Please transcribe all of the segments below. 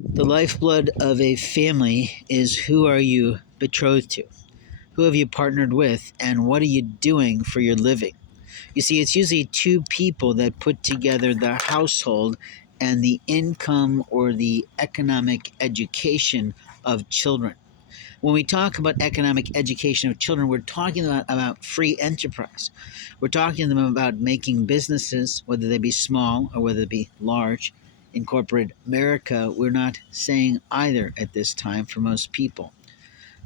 The lifeblood of a family is who are you betrothed to? Who have you partnered with? And what are you doing for your living? You see, it's usually two people that put together the household and the income or the economic education of children. When we talk about economic education of children, we're talking about free enterprise. We're talking to them about making businesses, whether they be small or whether they be large. In corporate America, we're not saying either at this time for most people.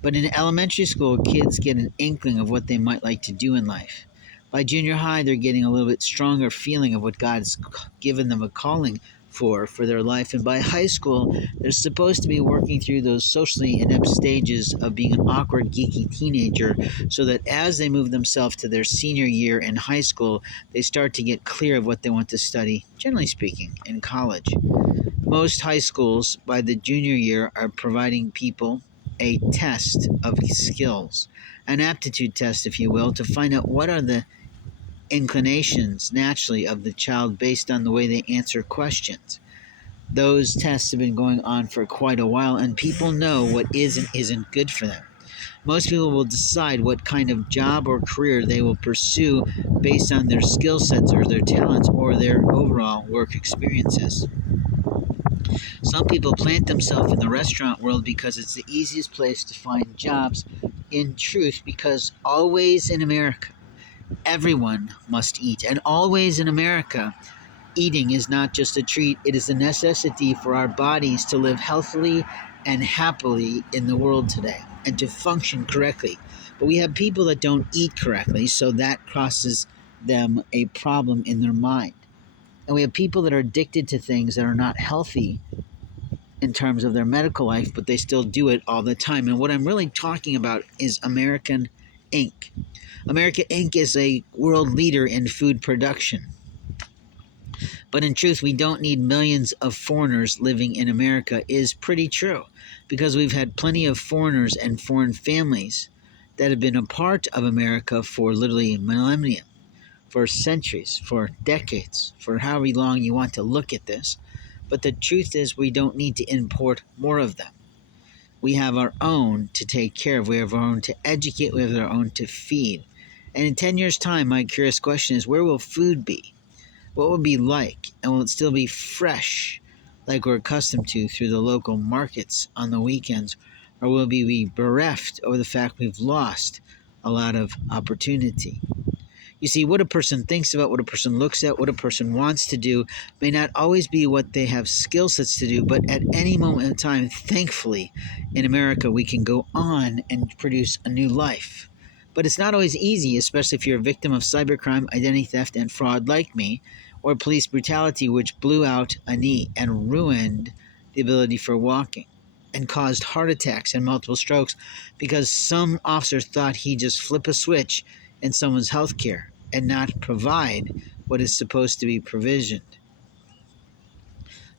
But in elementary school, kids get an inkling of what they might like to do in life. By junior high, they're getting a little bit stronger feeling of what God's given them a calling for their life. And by high school, they're supposed to be working through those socially inept stages of being an awkward, geeky teenager so that as they move themselves to their senior year in high school, they start to get clear of what they want to study, generally speaking, in college. Most high schools by the junior year are providing people a test of skills, an aptitude test, if you will, to find out what are the inclinations naturally of the child based on the way they answer questions. Those tests have been going on for quite a while, and people know what is and isn't good for them. Most people will decide what kind of job or career they will pursue based on their skill sets or their talents or their overall work experiences. Some people plant themselves in the restaurant world because it's the easiest place to find jobs. In truth, because always in America, everyone must eat. And always in America, eating is not just a treat, it is a necessity for our bodies to live healthily and happily in the world today and to function correctly. But we have people that don't eat correctly, so that crosses them a problem in their mind. And we have people that are addicted to things that are not healthy in terms of their medical life, but they still do it all the time. And what I'm really talking about is American Inc. America Inc. is a world leader in food production. But in truth, we don't need millions of foreigners living in America is pretty true because we've had plenty of foreigners and foreign families that have been a part of America for literally millennia, for centuries, for decades, for however long you want to look at this. But the truth is, we don't need to import more of them. We have our own to take care of. We have our own to educate. We have our own to feed. And in 10 years' time, my curious question is, where will food be? What will it be like? And will it still be fresh, like we're accustomed to through the local markets on the weekends? Or will we be bereft over the fact we've lost a lot of opportunity? You see, what a person thinks about, what a person looks at, what a person wants to do may not always be what they have skill sets to do, but at any moment in time, thankfully, in America, we can go on and produce a new life. But it's not always easy, especially if you're a victim of cybercrime, identity theft, and fraud like me, or police brutality, which blew out a knee and ruined the ability for walking and caused heart attacks and multiple strokes because some officer thought he'd just flip a switch in someone's health care and not provide what is supposed to be provisioned.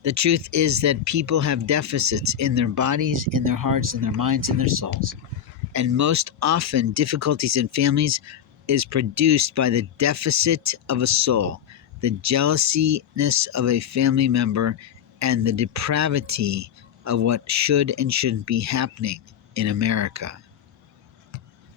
The truth is that people have deficits in their bodies, in their hearts, in their minds, in their souls. And most often, difficulties in families is produced by the deficit of a soul, the jealousiness of a family member, and the depravity of what should and shouldn't be happening in America.